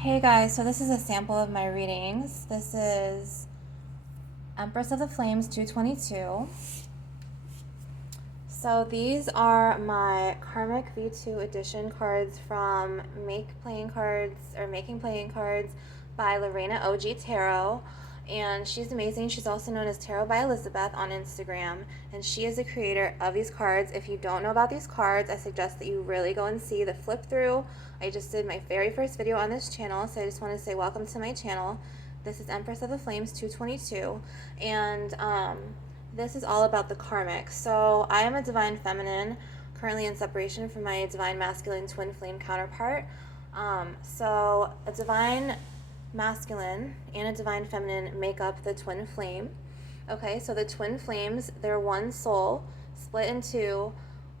Hey guys, so this is a sample of my readings. This is Empress of the Flames 222. So these are my Karmic V2 edition cards from Making Playing Cards by Reina OG Tarot. And she's amazing. She's also known as Tarot by Elizabeth on Instagram. And she is the creator of these cards. If you don't know about these cards, I suggest that you really go and see the flip through. I just did my very first video on this channel, so I just want to say welcome to my channel. This is Empress of the Flames 222. And this is all about the karmic. So I am a divine feminine, currently in separation from my divine masculine twin flame counterpart. So a divine masculine and a divine feminine make up the twin flame. Okay, so the twin flames, they're one soul split in two,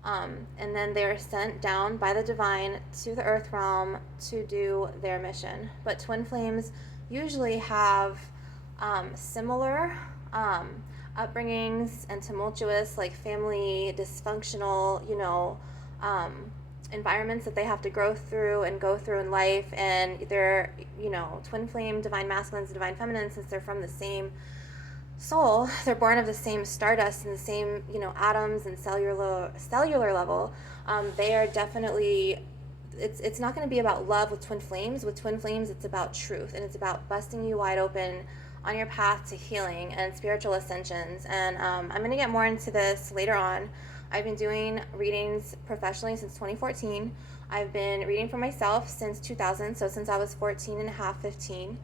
and then they're sent down by the divine to the earth realm to do their mission. But twin flames usually have similar upbringings and tumultuous, like family dysfunctional, environments that they have to go through in life. And they're, twin flame, divine masculines, divine feminines, since they're from the same soul, they're born of the same stardust and the same, atoms and cellular level. They are definitely, it's not going to be about love with twin flames. With twin flames, it's about truth, and it's about busting you wide open on your path to healing and spiritual ascensions. And I'm going to get more into this later on. I've been doing readings professionally since 2014. I've been reading for myself since 2000, so since I was 14 and a half, 15.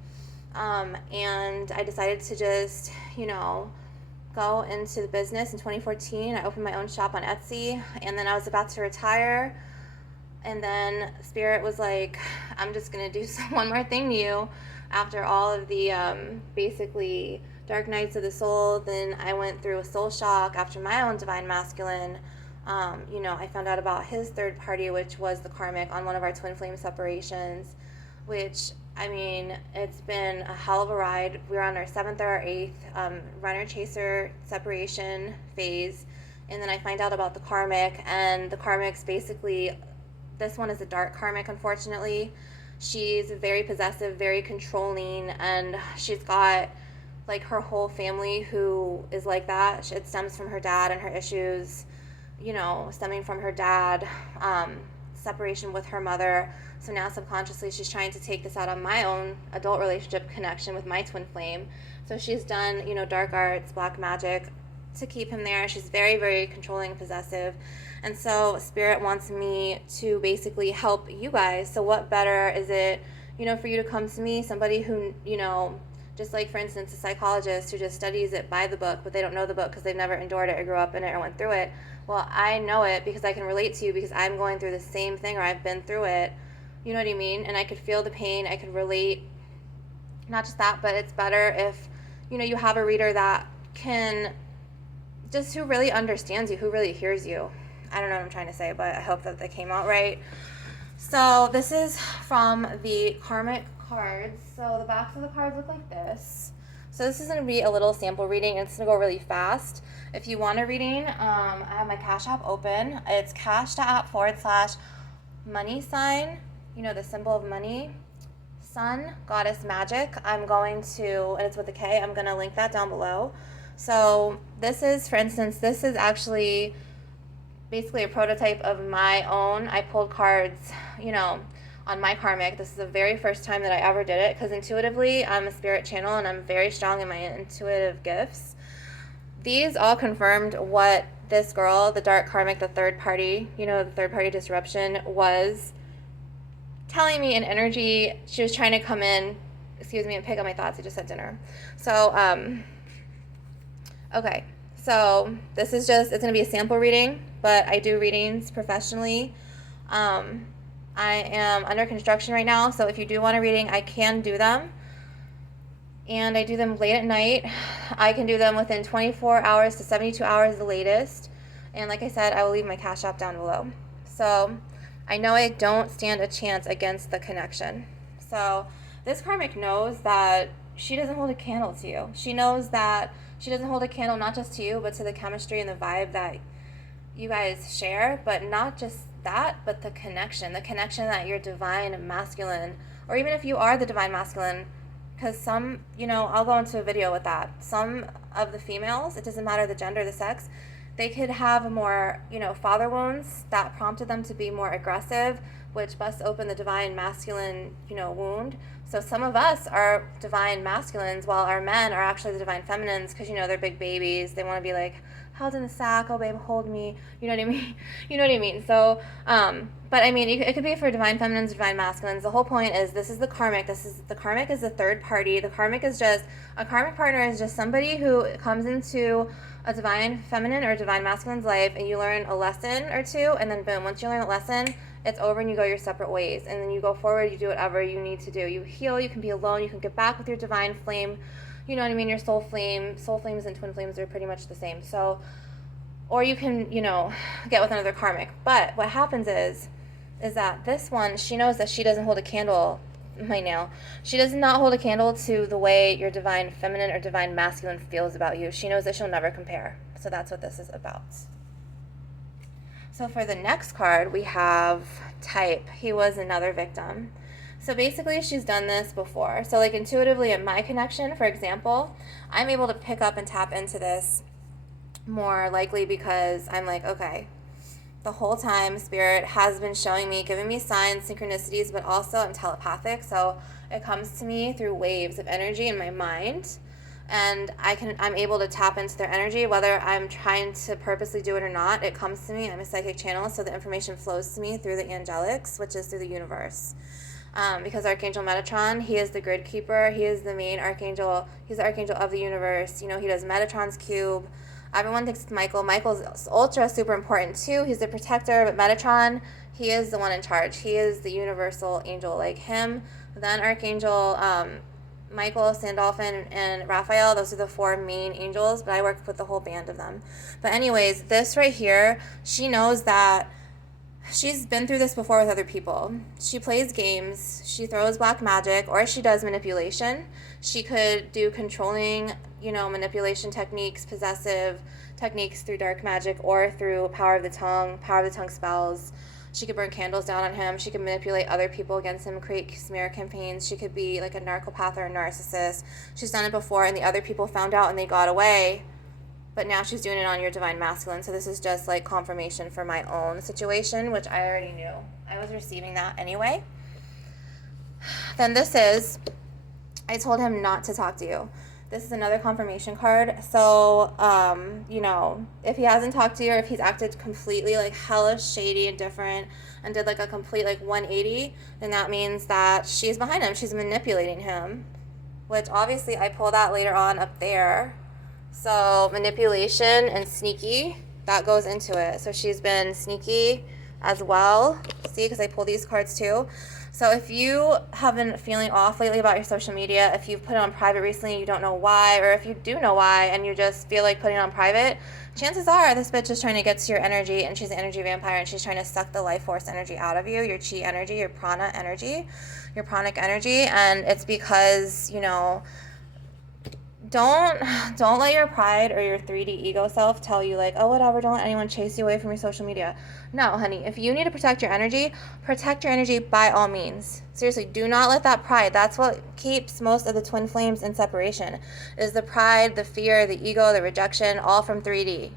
And I decided to just, go into the business in 2014. I opened my own shop on Etsy, and then I was about to retire. And then Spirit was like, I'm just going to do one more thing to you. After all of the basically dark nights of the soul, then I went through a soul shock after my own divine masculine. I found out about his third party, which was the karmic, on one of our twin flame separations, which, it's been a hell of a ride. We're on our 7th or our 8th runner-chaser separation phase, and then I find out about the karmic, and the karmic's basically, this one is a dark karmic, unfortunately. She's very possessive, very controlling, and she's got, her whole family who is like that. It stems from her dad and her issues, stemming from her dad, separation with her mother. So now subconsciously she's trying to take this out on my own adult relationship connection with my twin flame. So she's done, dark arts, black magic to keep him there. She's very, very controlling and possessive. And so Spirit wants me to basically help you guys. So what better is it, for you to come to me, somebody who, just like, for instance, a psychologist who just studies it by the book, but they don't know the book because they've never endured it or grew up in it or went through it. Well, I know it because I can relate to you because I'm going through the same thing, or I've been through it. You know what I mean? And I could feel the pain. I could relate. Not just that, but it's better if, you have a reader that can just, who really understands you, who really hears you. I don't know what I'm trying to say, but I hope that they came out right. So this is from the Karmic cards. So the backs of the cards look like this. So this is going to be a little sample reading, and it's going to go really fast. If you want a reading, I have my Cash App open. It's cash.app /money sign, the symbol of money, sungoddessmagick. I'm going to, and it's with a K, I'm going to link that down below. So this is, for instance, this is actually basically a prototype of my own. I pulled cards, on my karmic. This is the very first time that I ever did it, because intuitively I'm a spirit channel and I'm very strong in my intuitive gifts. These all confirmed what this girl, the dark karmic, the third party, the third party disruption, was telling me in energy. She was trying to come in, and pick up my thoughts. I just had dinner. So, okay. So this is just, it's going to be a sample reading, but I do readings professionally. I am under construction right now, so if you do want a reading, I can do them. And I do them late at night. I can do them within 24 hours to 72 hours the latest. And like I said, I will leave my Cash App down below. So I know I don't stand a chance against the connection. So this karmic knows that she doesn't hold a candle to you. She knows that she doesn't hold a candle not just to you, but to the chemistry and the vibe that you guys share. But not just that, but the connection that your divine masculine or even if you are the divine masculine, because some, I'll go into a video with that. Some of the females, it doesn't matter the gender, the sex, they could have more, father wounds that prompted them to be more aggressive, which busts open the divine masculine, wound. So some of us are divine masculines while our men are actually the divine feminines because, they're big babies. They want to be like held in the sack. Oh, babe, hold me. You know what I mean? You know what I mean? So, but I mean, it could be for divine feminines, divine masculines. The whole point is this is the karmic. The karmic is the third party. The karmic is just, a karmic partner is just somebody who comes into a divine feminine or divine masculine's life and you learn a lesson or two, and then boom, once you learn a lesson, it's over and you go your separate ways. And then you go forward, you do whatever you need to do. You heal, you can be alone, you can get back with your divine flame, you know what I mean, your soul flame. Soul flames and twin flames are pretty much the same. So, or you can, get with another karmic. But what happens is that this one, she knows that she doesn't hold a candle, my nail. She does not hold a candle to the way your divine feminine or divine masculine feels about you. She knows that she'll never compare. So that's what this is about. So for the next card, we have type. He was another victim. So basically, she's done this before. So like intuitively in my connection, for example, I'm able to pick up and tap into this more likely because I'm like, okay, the whole time Spirit has been showing me, giving me signs, synchronicities, but also I'm telepathic. So it comes to me through waves of energy in my mind. And I'm able to tap into their energy, whether I'm trying to purposely do it or not. It comes to me. I'm a psychic channel, so the information flows to me through the angelics, which is through the universe. Because Archangel Metatron, he is the grid keeper. He is the main archangel. He's the archangel of the universe. He does Metatron's cube. Everyone thinks it's Michael. Michael's ultra super important too. He's the protector, but Metatron, he is the one in charge. He is the universal angel, like him. Then Archangel Michael, Sandalphon, and Raphael, those are the four main angels, but I work with the whole band of them. But anyways, this right here, she knows that she's been through this before with other people. She plays games, she throws black magic, or she does manipulation. She could do controlling, manipulation techniques, possessive techniques through dark magic, or through power of the tongue spells. She could burn candles down on him. She could manipulate other people against him, create smear campaigns. She could be like a narcopath or a narcissist. She's done it before, and the other people found out and they got away. But now she's doing it on your divine masculine. So this is just like confirmation for my own situation, which I already knew. I was receiving that anyway. Then this is, I told him not to talk to you. This is another confirmation card. So, if he hasn't talked to you or if he's acted completely like hella shady and different and did like a complete like 180, then that means that she's behind him. She's manipulating him, which obviously I pull that later on up there. So manipulation and sneaky, that goes into it. So she's been sneaky as well. See, because I pull these cards too. So if you have been feeling off lately about your social media, if you've put it on private recently and you don't know why, or if you do know why and you just feel like putting it on private, chances are this bitch is trying to get to your energy, and she's an energy vampire, and she's trying to suck the life force energy out of you, your chi energy, your prana energy, your pranic energy. And it's because, don't let your pride or your 3D ego self tell you like, oh, whatever, don't let anyone chase you away from your social media. No, honey, if you need to protect your energy by all means. Seriously, do not let that pride. That's what keeps most of the twin flames in separation, is the pride, the fear, the ego, the rejection, all from 3D.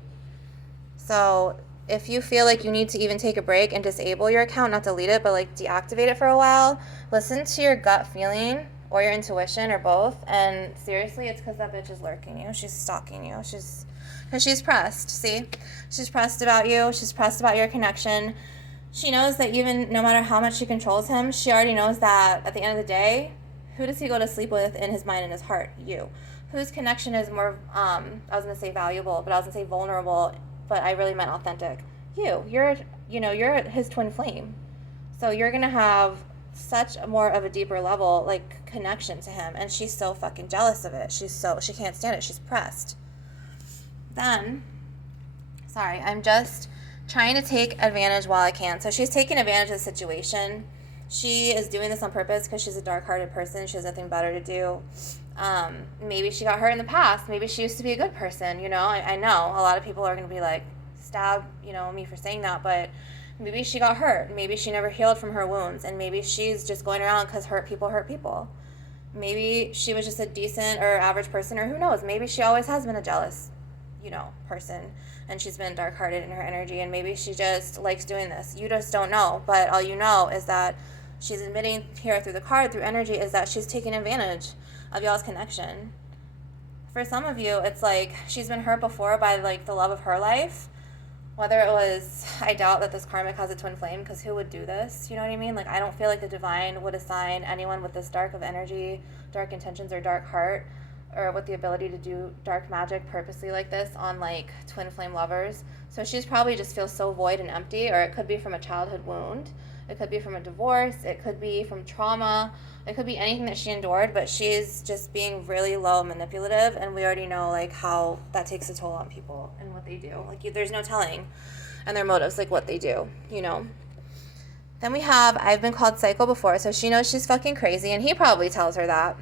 So if you feel like you need to even take a break and disable your account, not delete it, but like deactivate it for a while, listen to your gut feeling or your intuition or both. And seriously, it's because that bitch is lurking you. She's stalking you. She's pressed. See, she's pressed about you. She's pressed about your connection. She knows that even no matter how much she controls him, she already knows that at the end of the day, who does he go to sleep with in his mind and his heart? You. Whose connection is more, I was going to say valuable, but I was going to say vulnerable, but I really meant authentic. You. You're his twin flame. So you're going to have such more of a deeper level, like, connection to him, and she's so fucking jealous of it. She can't stand it. She's pressed. Then, sorry, I'm just trying to take advantage while I can. So she's taking advantage of the situation. She is doing this on purpose because she's a dark-hearted person. She has nothing better to do. Maybe she got hurt in the past. Maybe she used to be a good person. I know a lot of people are going to be like, stab, me for saying that, but Maybe she got hurt. Maybe she never healed from her wounds. And maybe she's just going around because hurt people hurt people. Maybe she was just a decent or average person, or who knows? Maybe she always has been a jealous, person. And she's been dark-hearted in her energy. And maybe she just likes doing this. You just don't know. But all you know is that she's admitting here through the card, through energy, is that she's taking advantage of y'all's connection. For some of you, it's like she's been hurt before by, like, the love of her life. Whether it was, I doubt that this karmic has a twin flame, because who would do this? You know what I mean? Like, I don't feel like the divine would assign anyone with this dark of energy, dark intentions, or dark heart, or with the ability to do dark magic purposely like this on, like, twin flame lovers. So she's probably just feels so void and empty, or it could be from a childhood wound. It could be from a divorce. It could be from trauma. It could be anything that she endured, but she's just being really low manipulative, and we already know, like, how that takes a toll on people and what they do. Like, there's no telling, and their motives, like, what they do, Then we have, I've been called psycho before, so she knows she's fucking crazy, and he probably tells her that.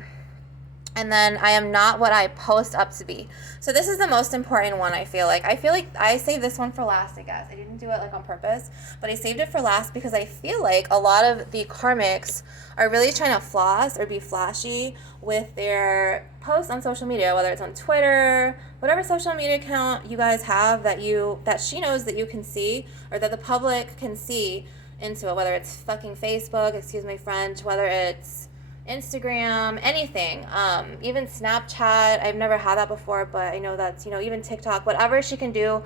And then I am not what I post up to be. So this is the most important one, I feel like. I feel like I saved this one for last, I guess. I didn't do it, like, on purpose, but I saved it for last because I feel like a lot of the karmics are really trying to floss or be flashy with their posts on social media, whether it's on Twitter, whatever social media account you guys have that she knows that you can see, or that the public can see into it, whether it's fucking Facebook, excuse my French, whether it's Instagram, anything, even Snapchat. I've never had that before, but I know that's, even TikTok, whatever she can do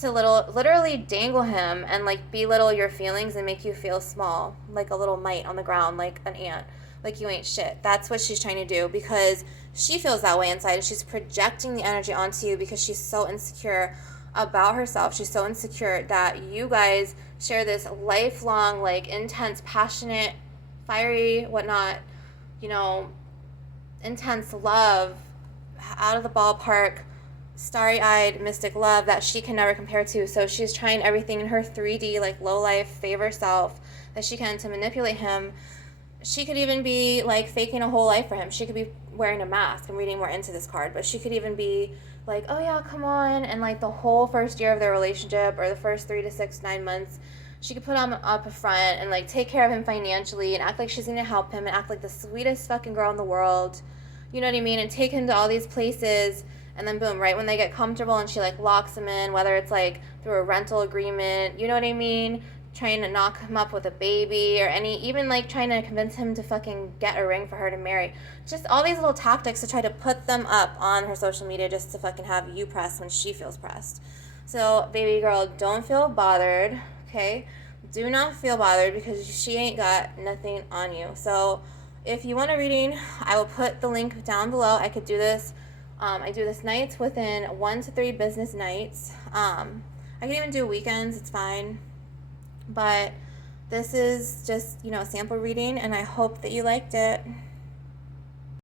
to literally dangle him and, like, belittle your feelings and make you feel small, like a little mite on the ground, like an ant, like you ain't shit. That's what she's trying to do, because she feels that way inside, and she's projecting the energy onto you because she's so insecure about herself. She's so insecure that you guys share this lifelong, like, intense, passionate, fiery, whatnot, intense love, out of the ballpark, starry-eyed, mystic love that she can never compare to. So she's trying everything in her 3D, like, low-life, favor self that she can to manipulate him. She could even be, like, faking a whole life for him. She could be wearing a mask. I'm reading more into this card, but she could even be like, oh yeah, come on, and, like, the whole first year of their relationship, or the first 3 to 6, 9 months, she could put him up front and, like, take care of him financially and act like she's going to help him and act like the sweetest fucking girl in the world. You know what I mean? And take him to all these places, and then boom, right when they get comfortable and she, like, locks him in, whether it's, like, through a rental agreement, you know what I mean? Trying to knock him up with a baby, or even, like, trying to convince him to fucking get a ring for her to marry. Just all these little tactics to try to put them up on her social media just to fucking have you pressed when she feels pressed. So, baby girl, don't feel bothered, okay? Do not feel bothered, because she ain't got nothing on you. So if you want a reading, I will put the link down below. I could do this. I do this nights within 1 to 3 business nights. I can even do weekends. It's fine. But this is just, a sample reading, and I hope that you liked it.